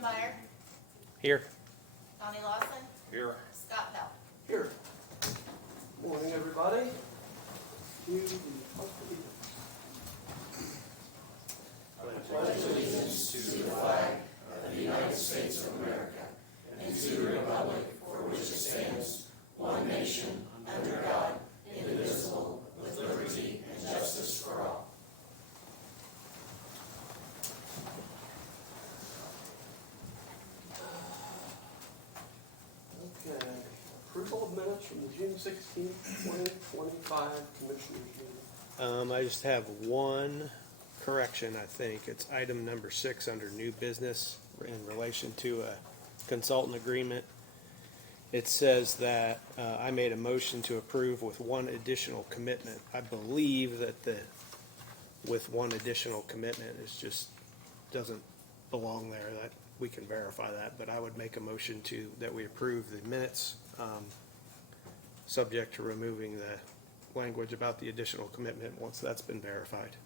Meyer, Here. Donnie Lawson, Here. Scott Bell. Here. Morning, everybody. To the Pledge of Okay. Approval of minutes from the June 16th, 2025 Commissioners meeting. I just have one correction, I think. It's item number 6 under new business in relation to a consultant agreement. It says that I made a motion to approve with one additional commitment. I believe that the with one additional commitment is just doesn't belong there. That we can verify that, but I would make a motion that we approve the minutes, subject to removing the language about the additional commitment once that's been verified.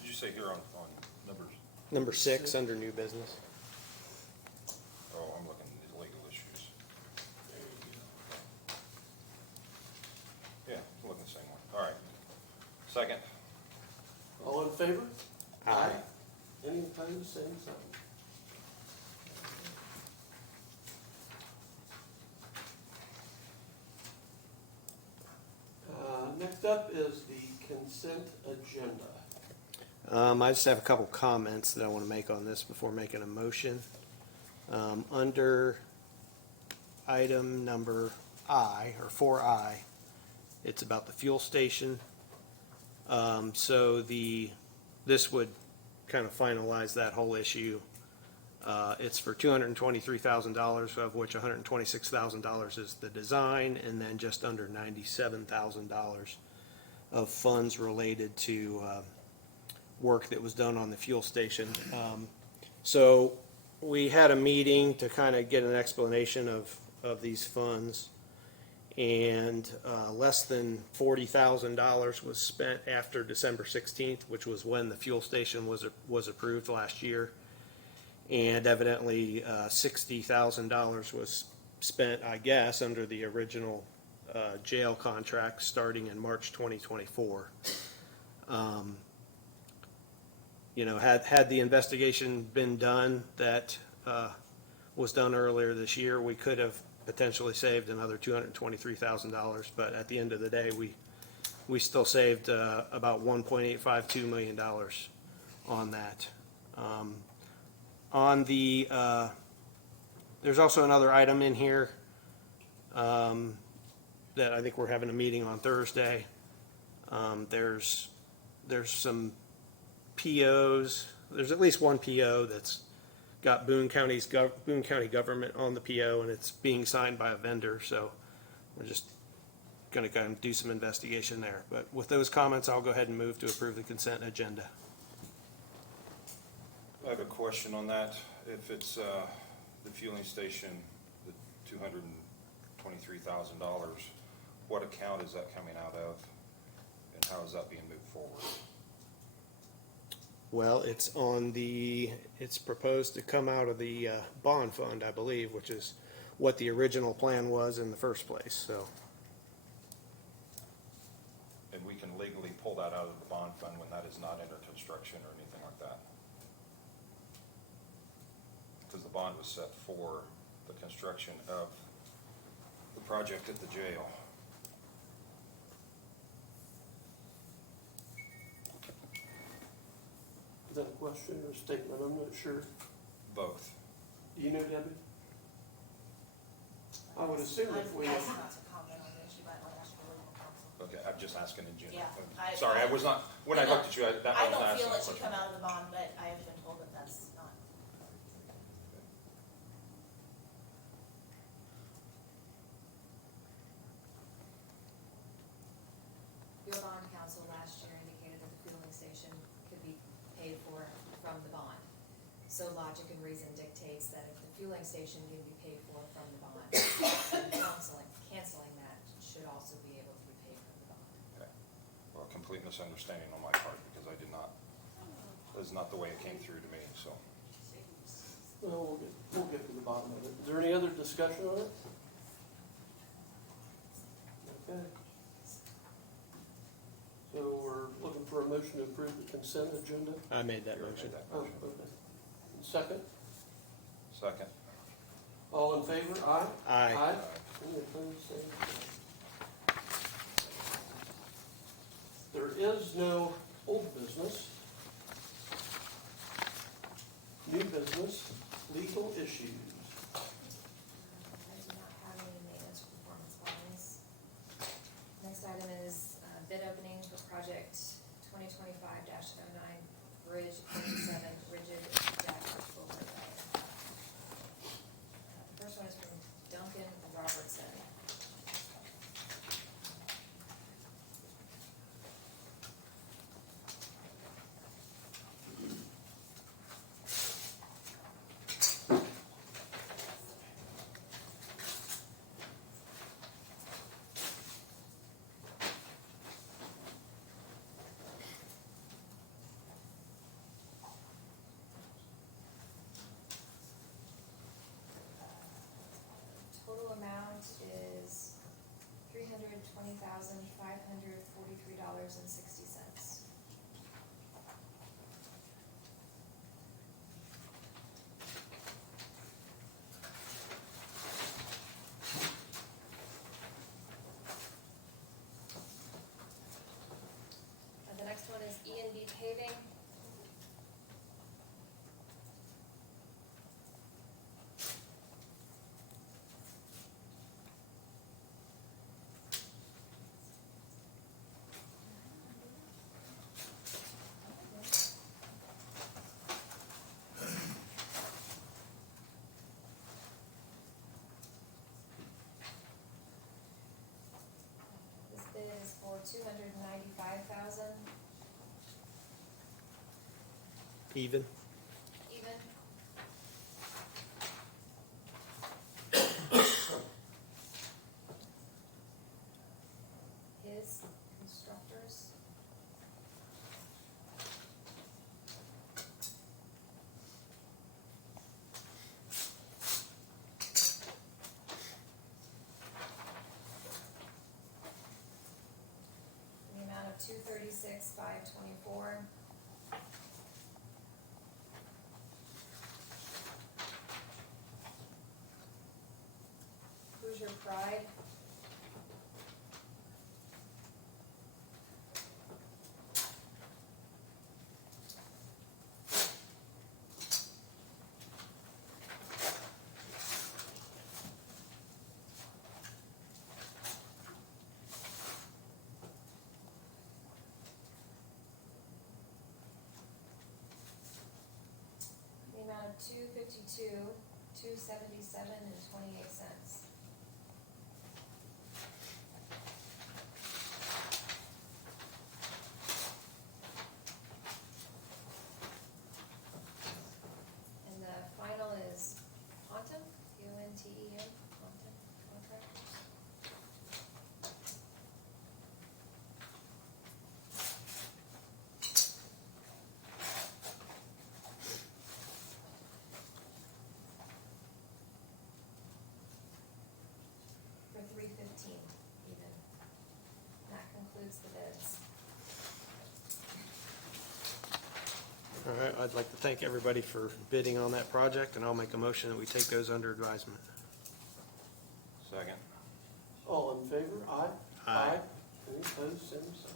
Did you say here on numbers? Number 6 under new business. Oh, I'm looking at the legal issues. Yeah, I'm looking at the same one. All right. Second. All in favor? Aye. Any opposed, same sign. Next up is the consent agenda. I just have a couple comments that I want to make on this before making a motion. Under item number I, or 4I, it's about the fuel station. So this would kind of finalize that whole issue. It's for $223,000, of which $126,000 is the design, and then just under $97,000 of funds related to work that was done on the fuel station. So we had a meeting to kind of get an explanation of these funds, and less than $40,000 was spent after December 16th, which was when the fuel station was approved last year. And evidently $60,000 was spent, I guess, under the original jail contract starting in March 2024. Had the investigation been done that was done earlier this year, we could have potentially saved another $223,000. But at the end of the day, we still saved about $1.852 million on that. There's also another item in here that I think we're having a meeting on Thursday. There's some POs. There's at least one PO that's got Boone County government on the PO, and it's being signed by a vendor. So we're just going to kind of do some investigation there. But with those comments, I'll go ahead and move to approve the consent agenda. I have a question on that. If it's the fueling station, the $223,000, what account is that coming out of, and how is that being moved forward? Well, it's proposed to come out of the bond fund, I believe, which is what the original plan was in the first place, so. And we can legally pull that out of the bond fund when that is not under construction or anything like that? Because the bond was set for the construction of the project at the jail. Is that a question or a statement? I'm not sure. Both. Do you know, Debbie? I would assume if we. I've asked not to comment on this, you might want to ask for legal counsel. Okay, I'm just asking in general. Yeah, Sorry, I was not, when I looked at you, I was don't asking feel a it should question. come out of the bond, but I have been told that that's not. Your bond counsel last year indicated that the fueling station could be paid for from the bond. So logic and reason dictates that if the fueling station can be paid for from the bond, then canceling that should also be able to be paid from the bond. Okay. Well, complete misunderstanding on my part, because I did not, that's not the way it came through to me, so. Well, we'll get to the bottom of it. Is there any other discussion on it? Okay. So we're looking for a motion to approve the consent agenda. I made that You already motion. made that Oh, motion. okay. Second? Second. All in favor? Aye? Aye. Any opposed, same sign. There is no old business. New business, legal issues. I do not have any maintenance or performance bonds. Next item is bid opening for project 2025-09 Bridge 37 Rigid Deck Overlay. The first one is from Duncan Robertson. Total amount is $320,543.60. The next one is E&B paving. This bid is for $295,000 Even? even. His constructors. In the amount of $236,524. Hoosier Pride. The amount of $252,277.28. And the final is Pontem, Ponten, Ponten Contractors. For $315 even. That concludes the bids. All right, I'd like to thank everybody for bidding on that project, and I'll make a motion that we take those under advisement. Second. All in favor? Aye? Aye. Any opposed, same sign.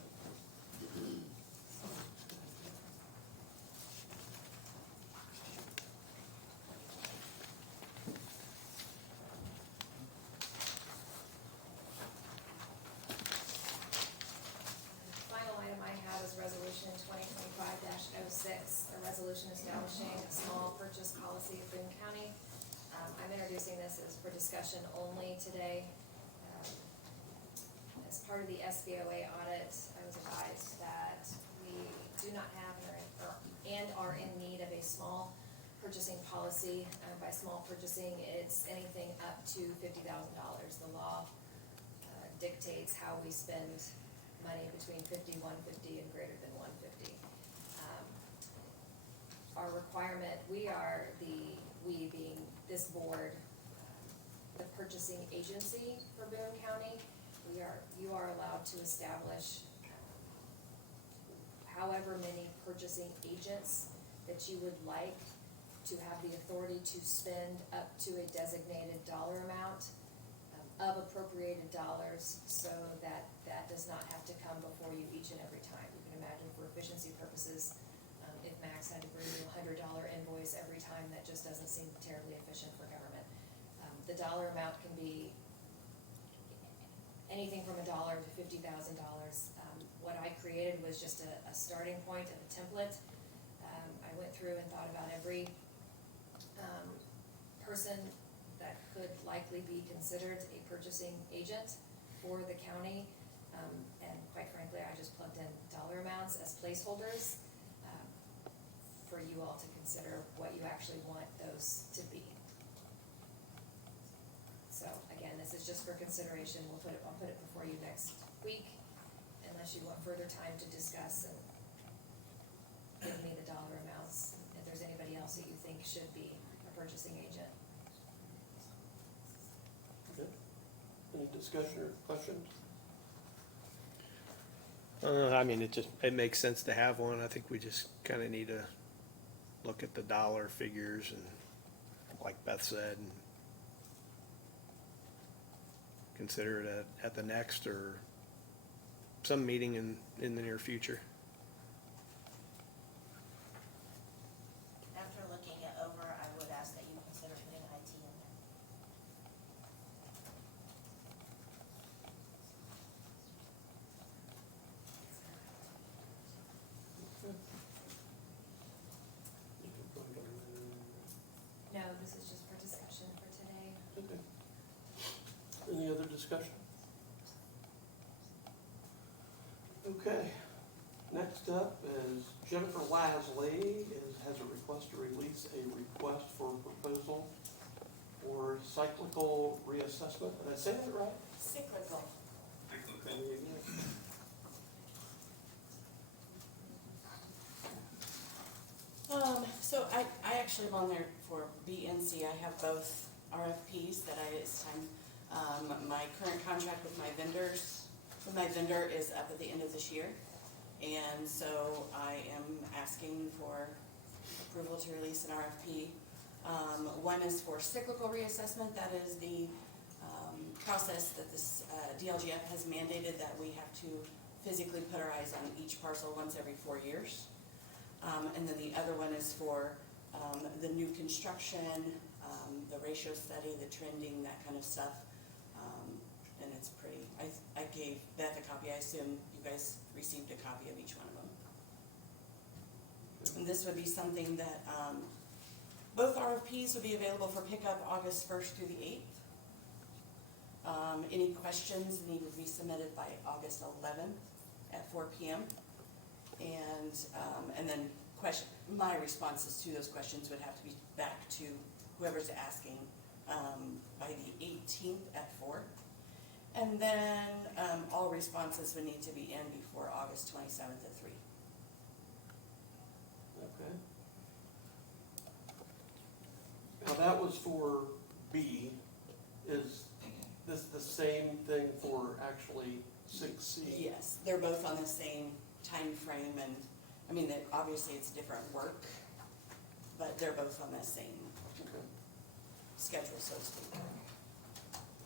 The final item I have is resolution 2025-06, a resolution establishing a small purchase policy of Boone County. I'm introducing this as for discussion only today. As part of the SBOA audit, I was advised that we do not have and are in need of a small purchasing policy. By small purchasing, it's anything up to $50,000. The law dictates how we spend money between 50, 150, and greater than 150. Our requirement, we being this board, the purchasing agency for Boone County, you are allowed to establish however many purchasing agents that you would like to have the authority to spend up to a designated dollar amount of appropriated dollars, so that does not have to come before you each and every time. You can imagine for efficiency purposes, if Max had to bring you $100 invoice every time, that just doesn't seem terribly efficient for government. The dollar amount can be anything from $1 to $50,000. What I created was just a starting point and a template. I went through and thought about every person that could likely be considered a purchasing agent for the county, and quite frankly, I just plugged in dollar amounts as placeholders for you all to consider what you actually want those to be. So again, this is just for consideration. I'll put it before you next week, unless you want further time to discuss and give me the dollar amounts, if there's anybody else that you think should be a purchasing agent. Okay. Any discussion or questions? I mean, it makes sense to have one. I think we just kind of need to look at the dollar figures and, like Beth said, and consider it at the next or some meeting in the near future. After looking it over, I would ask that you consider putting IT in there. You can vote on No, this is just for discussion for today. that. Okay. Any other discussion? Okay, next up is Jennifer Lasley has a request to release a request for proposal for cyclical reassessment. Did I say that right? Cyclical. There you So I actually am on there for B and C. I have both RFPs that it's time. My current contract with my vendor is up at the end of this year. And so I am asking for approval to release an RFP. One is for cyclical reassessment. That is the process that this DLGF has mandated that we have to physically put our eyes on each parcel once every 4 years. And then the other one is for the new construction, the ratio study, the trending, that kind of stuff. And it's pretty, I gave Beth a copy. I assume you guys received a copy of each one of them. And this would be something that, both RFPs would be available for pickup August 1st through the 8th. Any questions need to be submitted by August 11th at 4 p.m. And then my responses to those questions would have to be back to whoever's asking by the 18th at 4. And then all responses would need to be in before August 27th at 3. Okay. Now that was for B. Is this the same thing for actually 6C? Yes, they're both on the same time frame, and I mean, obviously it's different work, but they're both on the same Okay. schedule, so to speak.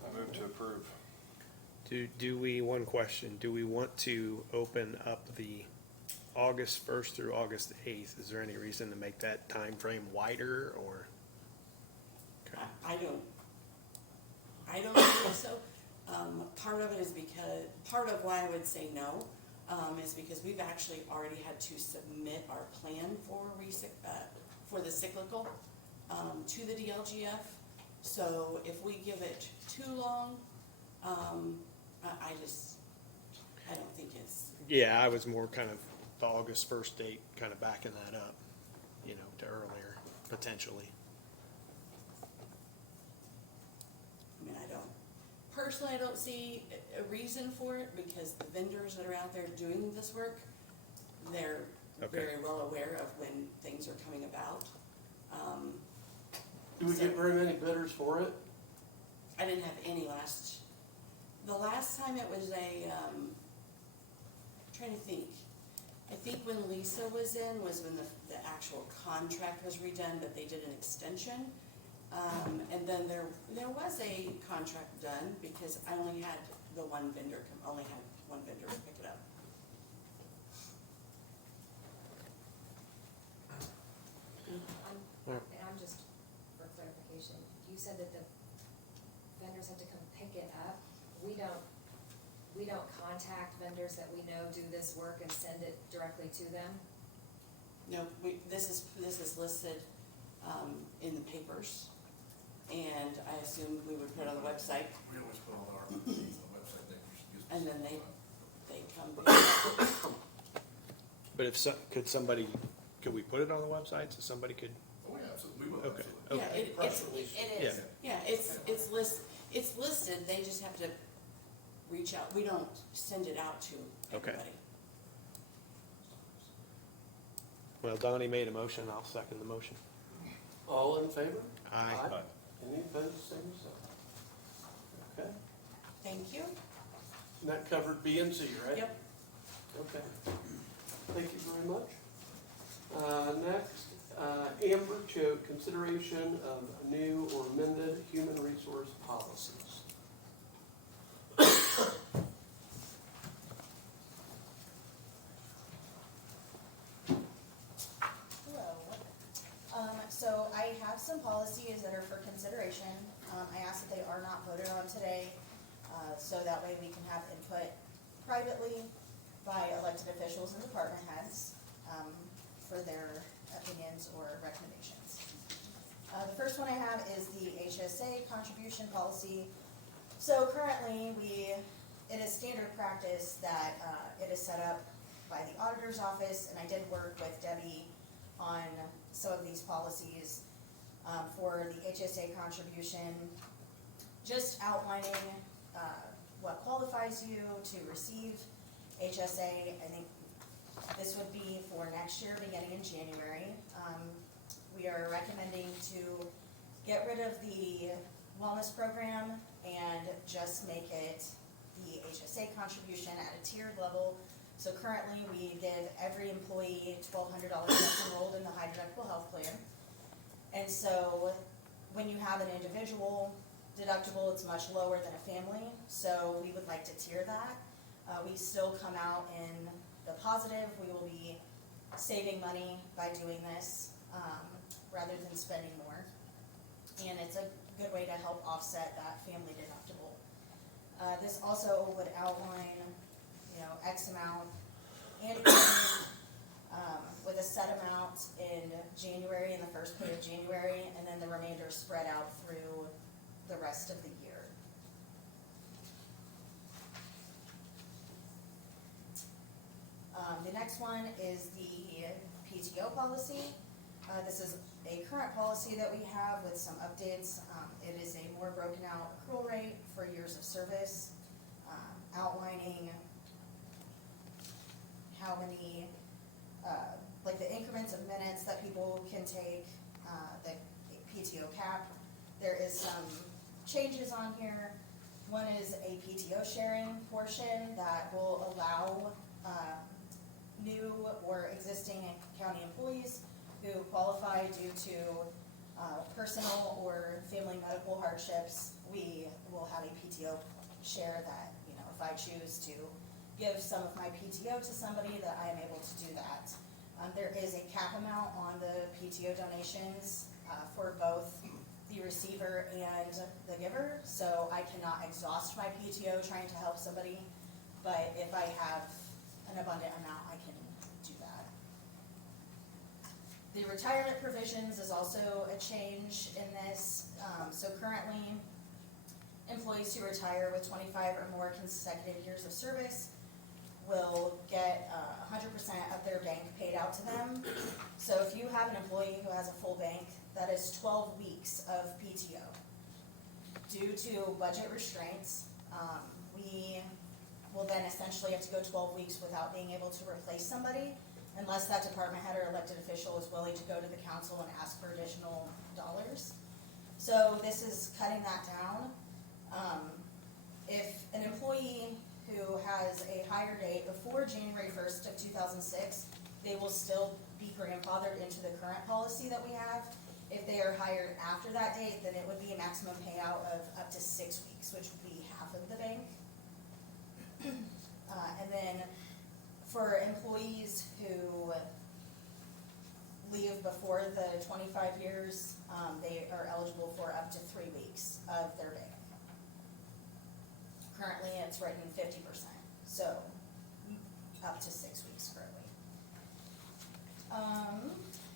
I move to approve. One question, do we want to open up the August 1st through August 8th? Is there any reason to make that time frame wider, or? Okay. I don't think so. Part of it is because, part of why I would say no, is because we've actually already had to submit our plan for the cyclical, to the DLGF. So if we give it too long, I don't think it's. Yeah, I was more kind of the August 1st date, kind of backing that up, to earlier, potentially. I mean, Personally, I don't see a reason for it because the vendors that are out there doing this work, they're Okay. very well aware of when things are coming about. Do we get very many bidders for it? I didn't have any the last time it was trying to think. I think when Lisa was in was when the actual contract was redone, but they did an extension. And then there was a contract done because I only had one vendor pick it up. I'm just, for clarification, you said that the vendors have to come pick it up. We don't contact vendors that we know do this work and send it directly to them? No, this is listed, in the papers, and I assumed we would put it on the website, We always put all our things on the website, they just use. and then they come pick it up. But if could we put it on the website so somebody could? Oh, yeah, absolutely, we will, Okay. absolutely. Yeah, it Press release. is, yeah, it's listed, they just have to reach out, we don't send it out to Okay. everybody. Well, Donnie made a motion, I'll second the motion. All in favor? Aye. Aye. Any opposed, same sign. Okay, Thank you. and that covered B and C, right? Yep. Okay, thank you very much. Next, Amber Choate, consideration of new or amended human resource policies. Hello. So I have some policies that are for consideration. I ask that they are not voted on today, so that way we can have input privately by elected officials and department heads, for their opinions or recommendations. The first one I have is the HSA contribution policy. So currently, it is standard practice that it is set up by the auditor's office, and I did work with Debbie on some of these policies for the HSA contribution, just outlining what qualifies you to receive HSA. I think this would be for next year, beginning in January. We are recommending to get rid of the wellness program and just make it the HSA contribution at a tiered level. So currently, we give every employee $1,200 that's enrolled in the high deductible health plan. And so when you have an individual deductible, it's much lower than a family. So we would like to tier that. We still come out in the positive. We will be saving money by doing this rather than spending more. And it's a good way to help offset that family deductible. This also would outline, X amount annually with a set amount in January, in the first pay of January, and then the remainder spread out through the rest of the year. The next one is the PTO policy. This is a current policy that we have with some updates. It is a more broken out accrual rate for years of service, outlining how many, like the increments of minutes that people can take, the PTO cap. There is some changes on here. One is a PTO sharing portion that will allow new or existing county employees who qualify due to personal or family medical hardships. We will have a PTO share that, if I choose to give some of my PTO to somebody, that I am able to do that. There is a cap amount on the PTO donations for both the receiver and the giver, so I cannot exhaust my PTO trying to help somebody, but if I have an abundant amount, I can do that. The retirement provisions is also a change in this. So currently, employees who retire with 25 or more consecutive years of service will get 100% of their bank paid out to them. So if you have an employee who has a full bank, that is 12 weeks of PTO. due to budget restraints, we will then essentially have to go 12 weeks without being able to replace somebody unless that department head or elected official is willing to go to the council and ask for additional dollars. So this is cutting that down. If an employee who has a hire date before January 1st of 2006, they will still be grandfathered into the current policy that we have. If they are hired after that date, then it would be a maximum payout of up to 6 weeks, which would be half of the bank. And then for employees who leave before the 25 years, they are eligible for up to 3 weeks of their bank. Currently, it's written 50%, so up to 6 weeks currently.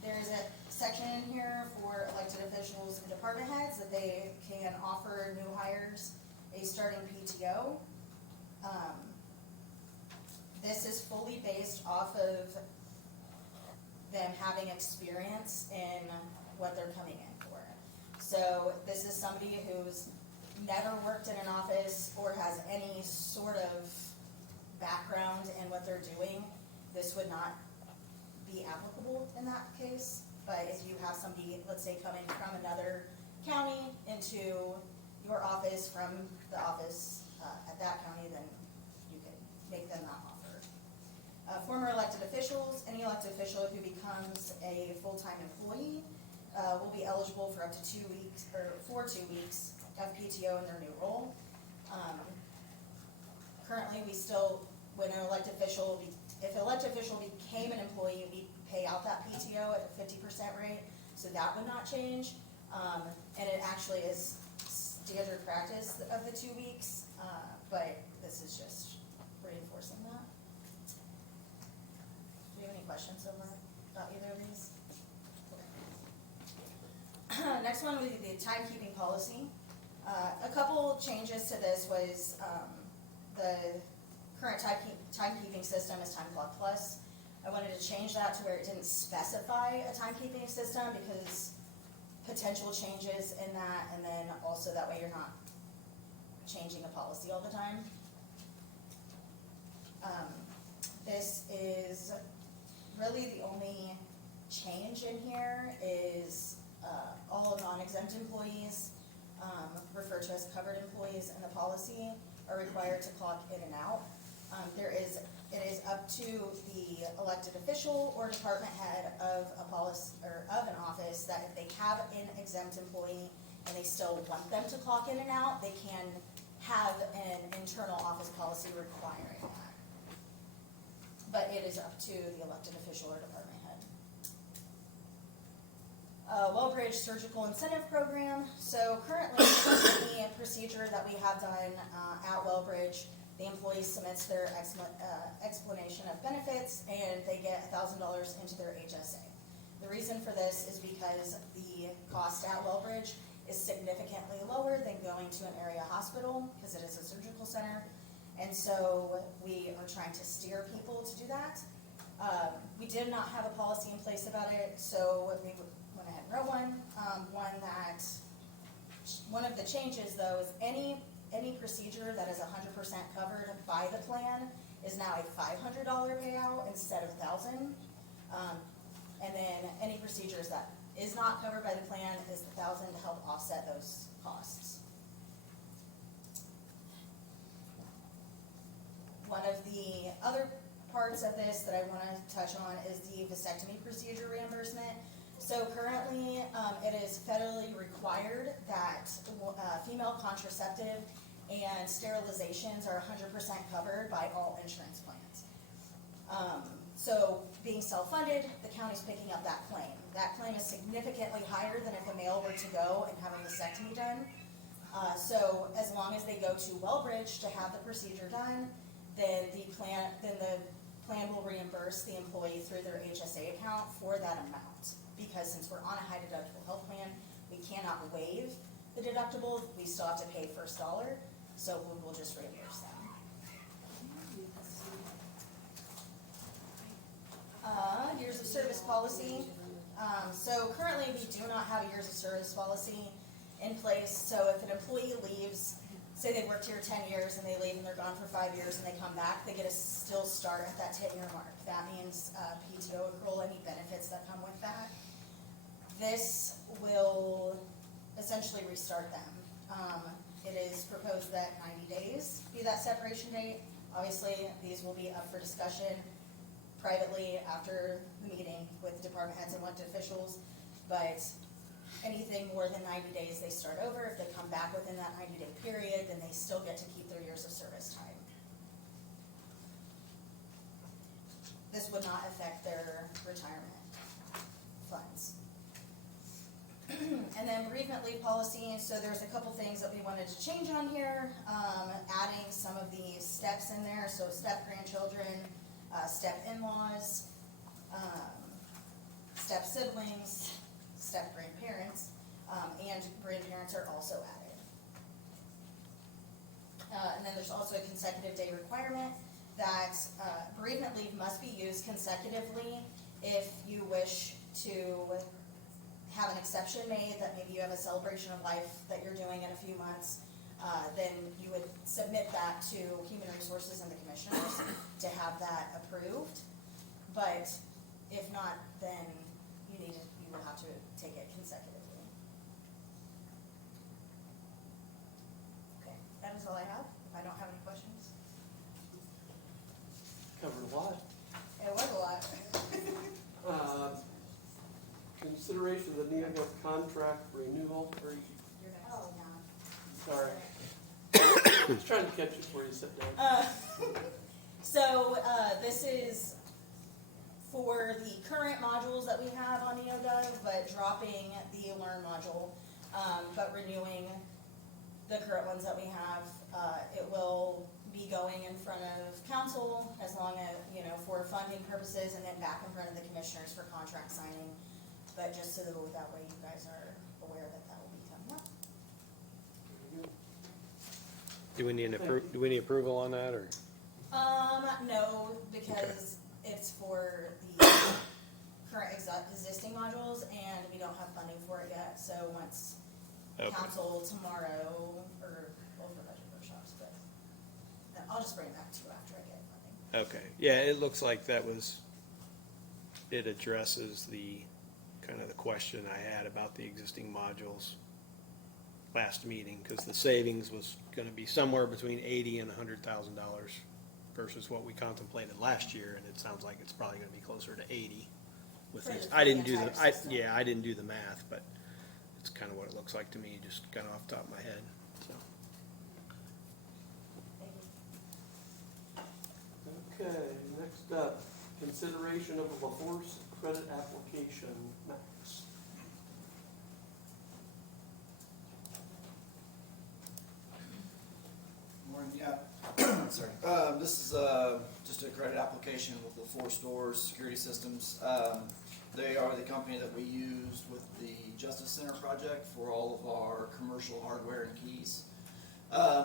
There's a section in here for elected officials and department heads that they can offer new hires a starting PTO. This is fully based off of them having experience in what they're coming in for. So this is somebody who's never worked in an office or has any sort of background in what they're doing. This would not be applicable in that case. But if you have somebody, let's say, coming from another county into your office from the office at that county, then you can make them that offer. Former elected officials, any elected official who becomes a full-time employee will be eligible for up to 2 weeks, or for 2 weeks of PTO in their new role. Currently, we still, when an elected official, if an elected official became an employee, we pay out that PTO at a 50% rate, so that would not change. And it actually is standard practice of the 2 weeks, but this is just reinforcing that. Do you have any questions over about either of these? Okay. Next one would be the timekeeping policy. A couple changes to this was the current timekeeping system is Time Clock Plus. I wanted to change that to where it didn't specify a timekeeping system because potential changes in that, and then also that way you're not changing a policy all the time. This is really the only change in here is all non-exempt employees, referred to as covered employees in the policy, are required to clock in and out. It is up to the elected official or department head of a policy or of an office that if they have an exempt employee and they still want them to clock in and out, they can have an internal office policy requiring that. But it is up to the elected official or department head. Wellbridge Surgical Incentive Program. So currently, any procedure that we have done at Wellbridge, the employee submits their explanation of benefits and they get $1,000 into their HSA. The reason for this is because the cost at Wellbridge is significantly lower than going to an area hospital because it is a surgical center. And so we are trying to steer people to do that. We did not have a policy in place about it, so we went ahead and wrote one. One of the changes though is any procedure that is 100% covered by the plan is now a $500 payout instead of $1,000. And then any procedures that is not covered by the plan is $1,000 to help offset those costs. One of the other parts of this that I want to touch on is the vasectomy procedure reimbursement. So currently, it is federally required that female contraceptive and sterilizations are 100% covered by all insurance plans. So being self-funded, the county's picking up that claim. That claim is significantly higher than if a male were to go and have a vasectomy done. So as long as they go to Wellbridge to have the procedure done, then the plan will reimburse the employee through their HSA account for that amount. Because since we're on a high deductible health plan, we cannot waive the deductible. We still have to pay first dollar, so we'll just reimburse them. Years of service policy. So currently we do not have a years of service policy. in place, so if an employee leaves, say they worked here 10 years and they leave and they're gone for 5 years and they come back, they get to still start at that 10-year mark. That means PTO accrual, any benefits that come with that. This will essentially restart them. It is proposed that 90 days be that separation date. Obviously, these will be up for discussion privately after the meeting with department heads and elected officials, but anything more than 90 days, they start over. If they come back within that 90-day period, then they still get to keep their years of service time. This would not affect their retirement funds. And then bereavement leave policy, so there's a couple things that we wanted to change on here, adding some of the steps in there, so step grandchildren, step in-laws, step siblings, step grandparents, and grandparents are also added. And then there's also a consecutive day requirement that bereavement leave must be used consecutively. If you wish to have an exception made, that maybe you have a celebration of life that you're doing in a few months, then you would submit that to Human Resources and the commissioners to have that approved. But if not, then you will have to take it consecutively. Okay, that is all I have. If I don't have any questions. Covered a lot. It was a lot. Consideration of the NeoGov contract renewal, or, You're next. Oh, no. sorry. I was trying to catch you before you sit down. So this is for the current modules that we have on NeoGov, but dropping the Learn module, but renewing the current ones that we have. It will be going in front of council as long as, for funding purposes, and then back in front of the commissioners for contract signing. But just so that way you guys are aware that that will be coming up. Do we need approval on that, or? No, because it's for the current existing modules, and we don't have funding for it yet. So once Okay. council tomorrow, or well, for budget workshops, but I'll just bring it back to you after I get funding. Okay, yeah, it looks like it addresses the, kind of the question I had about the existing modules last meeting, because the savings was gonna be somewhere between $80,000 and $100,000 versus what we contemplated last year, and it sounds like it's probably gonna be closer to 80 with For these. the I didn't do entire the, system. I didn't do the math, but it's kind of what it looks like to me, just kind of off the top of my head, so. Thank you. Okay, next up, consideration of the LaForce credit application, Max. Morning, sorry. This is just a credit application with LaForce Stores Security Systems. They are the company that we used with the Justice Center project for all of our commercial hardware and keys.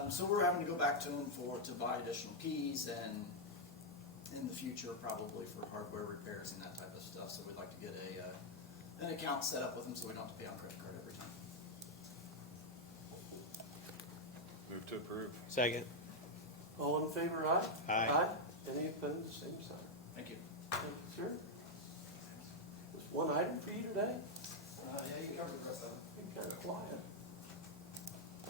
So we're having to go back to them to buy additional keys, and in the future probably for hardware repairs and that type of stuff. So we'd like to get an account set up with them so we don't have to pay on credit card every time. Move to approve. Second. All in favor, aye? Aye. Any opposed, same sign. Thank you. Thank you, sir. Just one item for you today? Yeah, you can cover the rest of it. Been kind of quiet.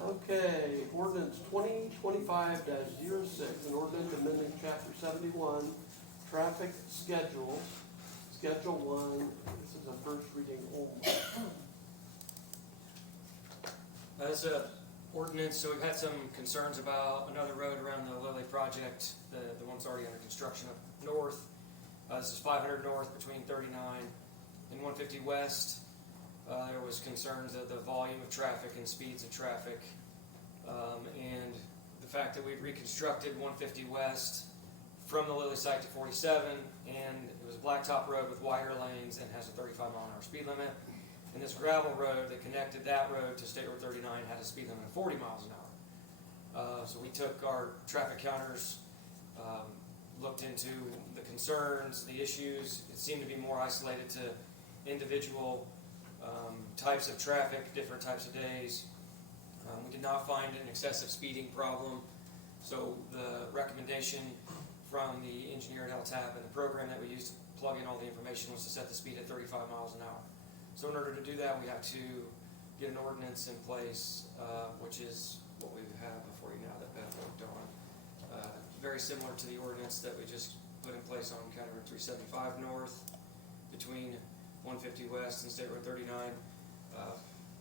Okay, ordinance 2025-06, an ordinance amending chapter 71, traffic schedules, schedule 1. This is a first reading only. As a ordinance, so we've had some concerns about another road around the Lily project, the one that's already under construction up north. This is 500 north between 39 and 150 west. There was concerns of the volume of traffic and speeds of traffic, and the fact that we'd reconstructed 150 west from the Lily site to 47, and it was a blacktop road with wider lanes and has a 35-mile-an-hour speed limit. And this gravel road that connected that road to State Road 39 had a speed limit of 40 miles an hour. So we took our traffic counters, looked into the concerns, the issues. It seemed to be more isolated to individual types of traffic, different types of days. We did not find an excessive speeding problem, so the recommendation from the engineer at LTAP and the program that we used to plug in all the information was to set the speed at 35 miles an hour. So in order to do that, we have to get an ordinance in place, which is what we have before you now that Beth worked on. Very similar to the ordinance that we just put in place on County Road 375 North between 150 West and State Road 39.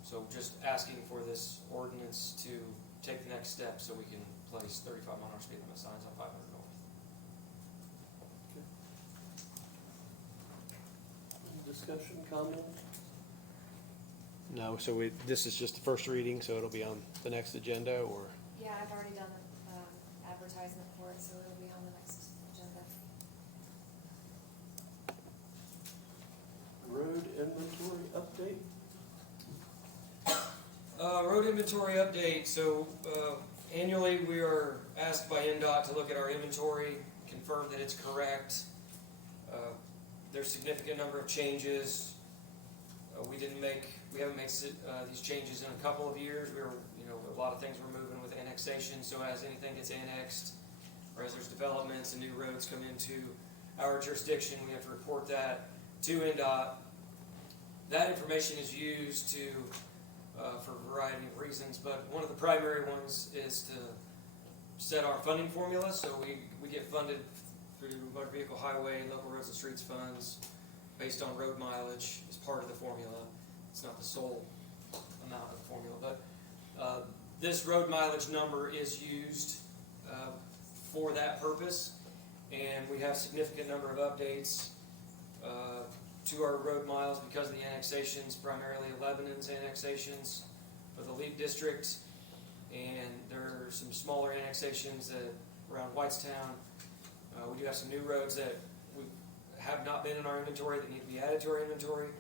So just asking for this ordinance to take the next step so we can place 35 mile an hour speed limit signs on 500 North. Any discussion, comments? No, so this is just the first reading, so it'll be on the next agenda, or? Yeah, I've already done the advertisement for it, so it'll be on the next agenda. Road inventory update? Road inventory update. So annually we are asked by NDOT to look at our inventory, confirm that it's correct. There's a significant number of changes. We haven't made these changes in a couple of years. A lot of things we're moving with annexation. So as anything gets annexed, or as there's developments and new roads come into our jurisdiction, we have to report that to NDOT. That information is used to for a variety of reasons, but one of the primary ones is to set our funding formula. So we get funded through motor vehicle, highway, local roads and streets funds based on road mileage as part of the formula. It's not the sole amount of the formula, but this road mileage number is used for that purpose, and we have a significant number of updates to our road miles because of the annexations, primarily Lebanon's annexations for the League District, and there are some smaller annexations around Whitestown. We do have some new roads that we have not been in our inventory that need to be added to our inventory.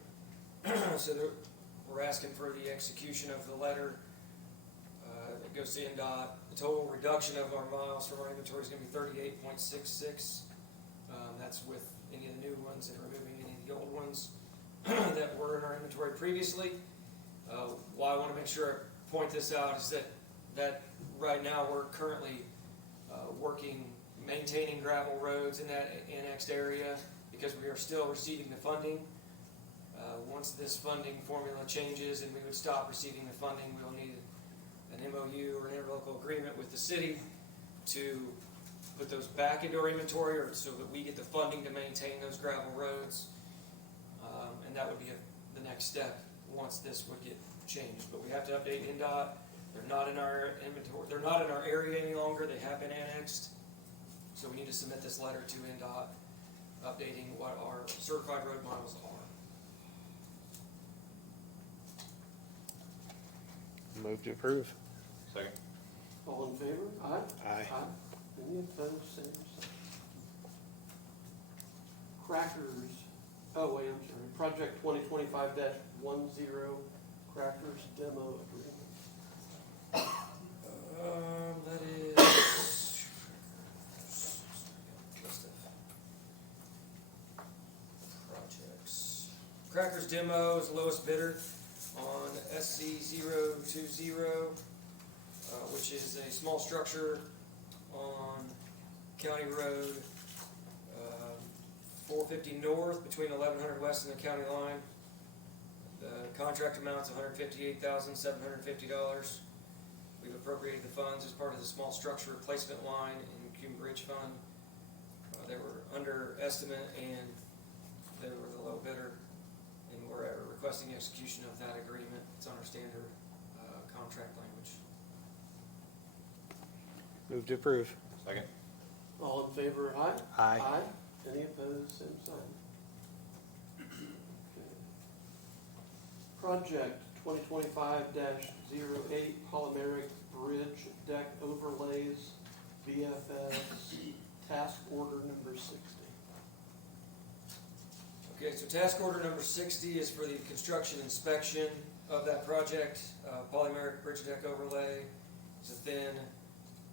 So we're asking for the execution of the letter that goes to NDOT. The total reduction of our miles from our inventory is going to be 38.66. That's with any of the new ones and removing any of the old ones that were in our inventory previously. Why I want to make sure I point this out is that right now we're currently maintaining gravel roads in that annexed area because we are still receiving the funding. Once this funding formula changes and we would stop receiving the funding, we'll need an MOU or an interlocal agreement with the city to put those back into our inventory, or so that we get the funding to maintain those gravel roads. And that would be the next step once this would get changed. But we have to update NDOT. They're not in our inventory. They're not in our area any longer. They have been annexed. So we need to submit this letter to NDOT updating what our certified road miles are. Move to approve. Second. All in favor? Aye? Aye. Any opposed, same sign. Crackers, oh wait, I'm sorry, Project 2025-10, Crackers Demo Agreement. That is list of projects. Crackers Demo is the lowest bidder on SC020, which is a small structure on County Road 450 North between 1100 West and the county line. The contract amount is $158,750. We've appropriated the funds as part of the small structure replacement line in the Cuban Bridge Fund. They were under estimate and they were the low bidder, and we're requesting execution of that agreement. It's on our standard contract language. Move to approve. Second. All in favor? Aye? Aye. Any opposed, same sign. Okay. Project 2025-08, polymeric bridge deck overlays, BFS, task order number 60. Okay, so task order number 60 is for the construction inspection of that project. Polymeric bridge deck overlay is a thin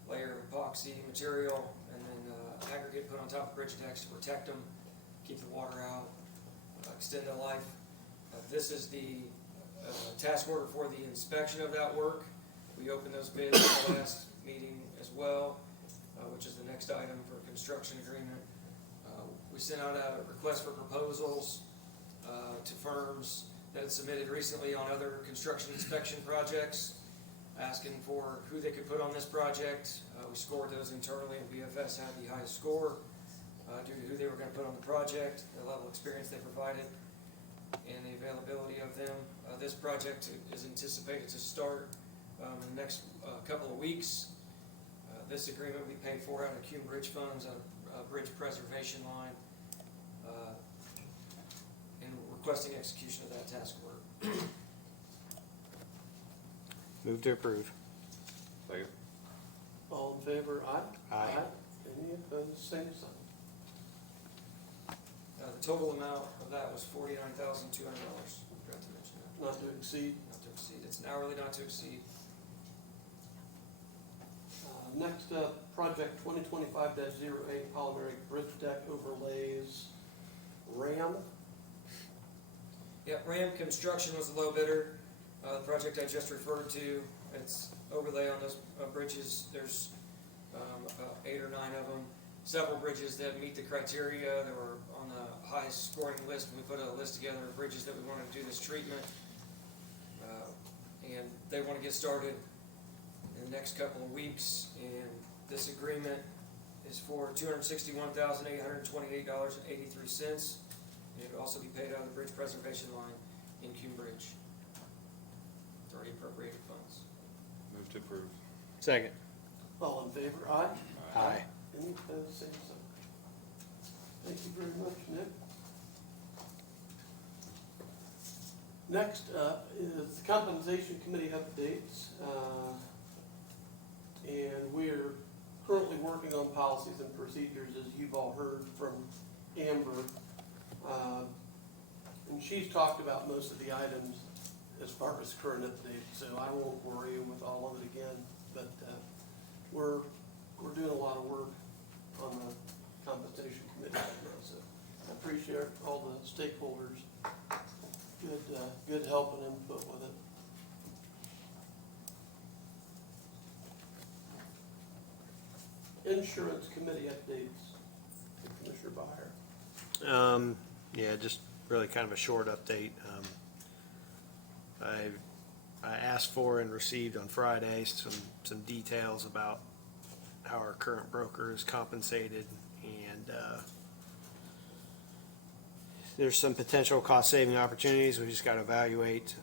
layer of epoxy material and then aggregate put on top of bridge decks to protect them, keep the water out, extend the life. This is the task order for the inspection of that work. We opened those bids at the last meeting as well, which is the next item for construction agreement. We sent out a request for proposals to firms that had submitted recently on other construction inspection projects, asking for who they could put on this project. We scored those internally, and BFS had the highest score due to who they were going to put on the project, the level of experience they provided, and the availability of them. This project is anticipated to start in the next couple of weeks. This agreement we paid for out of Cume Bridge funds, a bridge preservation line, and requesting execution of that task order. Move to approve. Second. All in favor, aye? Aye. Any opposed, same sign. The total amount of that was $49,200. Forgot to mention that. Not to exceed. Not to exceed. It's an hourly not to exceed. Next up, project 2025-08 Polymeric Bridge Deck Overlays, RAM. Yep, Ram Construction was the low bidder. The project I just referred to, it's overlay on those bridges. There's about 8 or 9 of them. Several bridges that meet the criteria that were on the highest scoring list. We put a list together of bridges that we wanted to do this treatment. And they want to get started in the next couple of weeks. And this agreement is for $261,828.83. It will also be paid out of the bridge preservation line in Cume Bridge. It's already appropriated funds. Move to approve. Second. All in favor, aye? Aye. Any opposed, same sign. Thank you very much, Nick. Next up is the compensation committee updates. And we're currently working on policies and procedures, as you've all heard from Amber. And she's talked about most of the items as far as current updates, so I won't worry you with all of it again. But we're doing a lot of work on the compensation committee right now, so I appreciate all the stakeholders. Good help and input with it. Insurance committee updates, Commissioner Byer. Yeah, just really kind of a short update. I asked for and received on Friday some details about how our current broker is compensated, and there's some potential cost saving opportunities. We just got to evaluate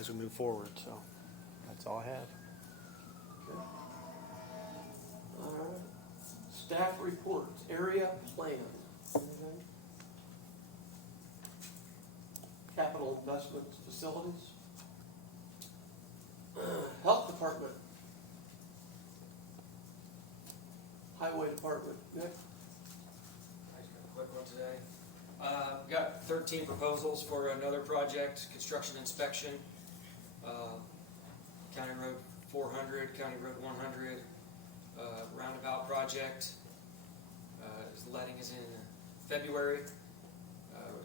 as we move forward. So that's all I have. Okay. All right. Staff reports, area plan. Anything? Capital investments, facilities. Health department. Highway department, Nick? I just got a quick one today. We got 13 proposals for another project, construction inspection. County Road 400, County Road 100, roundabout project. His letting is in February.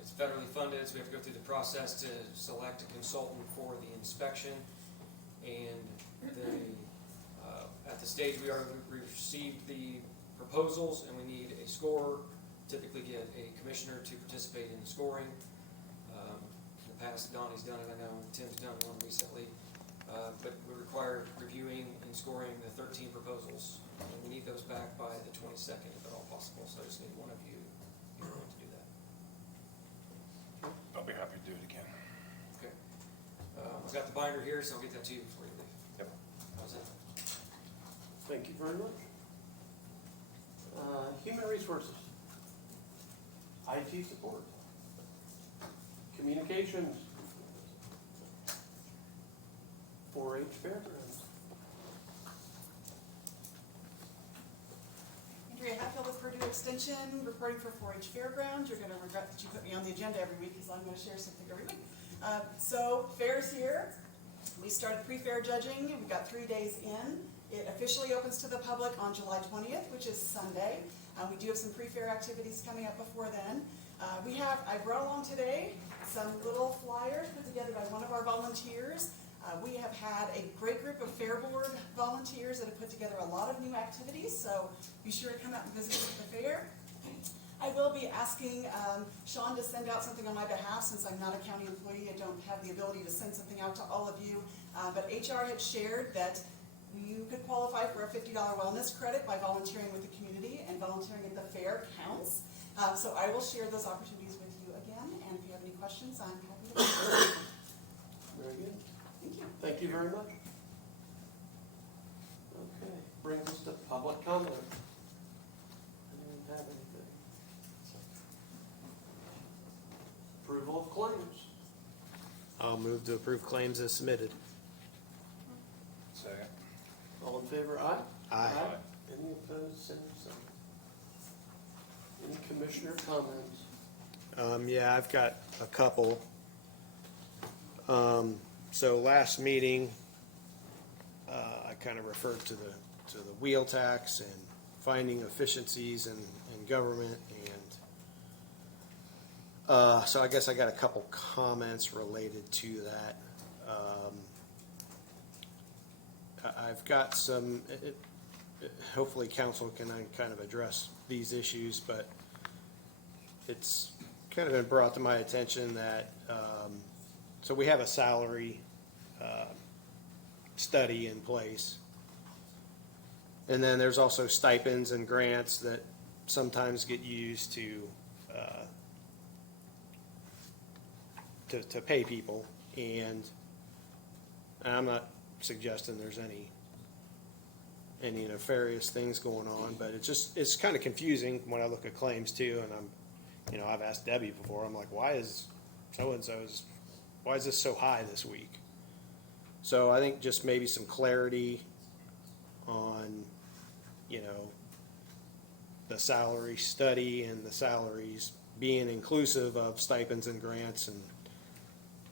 It's federally funded, so we have to go through the process to select a consultant for the inspection. And at the stage we received the proposals, and we need a scorer. Typically get a commissioner to participate in the scoring. In the past, Donnie's done it, I know Tim's done one recently. But we require reviewing and scoring the 13 proposals. And we need those back by the 22nd, if at all possible. So I just need one of you to do that. I'll be happy to do it again. Okay. I've got the binder here, so I'll get that to you before you leave. Yep. How's that? Thank you very much. Human resources. IT support. Communications. 4-H fairgrounds. Andrea Hatfield with Purdue Extension, reporting for 4-H Fairgrounds. You're going to regret that you put me on the agenda every week because I'm going to share something every week. So fair's here. We started pre-fair judging. We got 3 days in. It officially opens to the public on July 20th, which is Sunday. We do have some pre-fair activities coming up before then. I brought along today some little flyers put together by one of our volunteers. We have had a great group of Fair Board volunteers that have put together a lot of new activities, so be sure to come out and visit us at the fair. I will be asking Sean to send out something on my behalf, since I'm not a county employee. I don't have the ability to send something out to all of you. But HR had shared that you could qualify for a $50 wellness credit by volunteering with the community, and volunteering at the fair counts. So I will share those opportunities with you again, and if you have any questions, I'm happy to answer. Very good. Thank you. Thank you very much. Okay, brings us to public comment. Anyone have anything? Approval of claims. I'll move to approve claims as submitted. Second. All in favor, aye? Aye. Any opposed, same sign. Any commissioner comments? Yeah, I've got a couple. So last meeting, I kind of referred to the wheel tax and finding efficiencies in government, and so I guess I got a couple comments related to that. I've got some, hopefully council can kind of address these issues, but it's kind of been brought to my attention that, so we have a salary study in place. And then there's also stipends and grants that sometimes get used to pay people. And I'm not suggesting there's any nefarious things going on, but it's kind of confusing when I look at claims too. And I've asked Debbie before, I'm like, why is this so high this week? So I think just maybe some clarity on, the salary study and the salaries being inclusive of stipends and grants, and,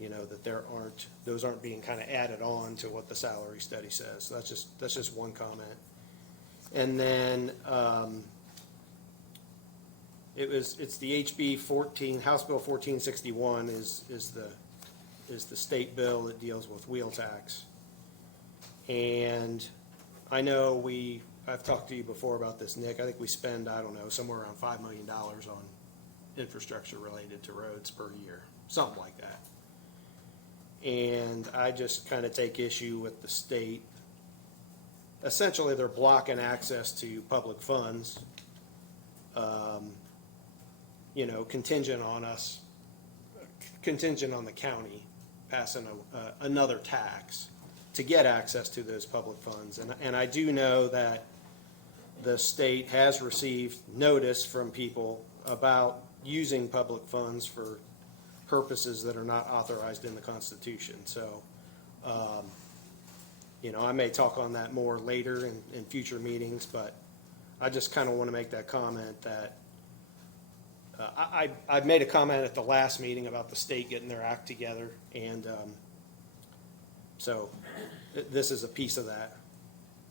that those aren't being kind of added on to what the salary study says. So that's just one comment. And then, it's the HB 14, House Bill 1461 is the state bill that deals with wheel tax. And I know I've talked to you before about this, Nick. I think we spend, I don't know, somewhere around $5 million on infrastructure related to roads per year, something like that. And I just kind of take issue with the state. Essentially, they're blocking access to public funds, contingent on the county passing another tax to get access to those public funds. And I do know that the state has received notice from people about using public funds for purposes that are not authorized in the Constitution. So, I may talk on that more later in future meetings, but I just kind of want to make that comment that I made a comment at the last meeting about the state getting their act together, and so this is a piece of that.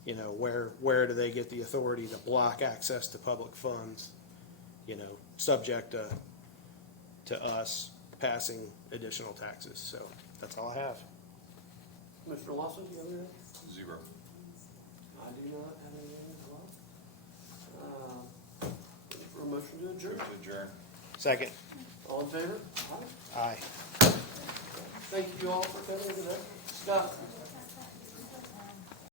Where do they get the authority to block access to public funds, subject to us passing additional taxes. So that's all I have. Mr. Lawson, do you have anything? Zero. I do not have anything as well. For a motion to adjourn. To adjourn. Second. All in favor? Aye. Aye. Thank you all for coming today. Scott?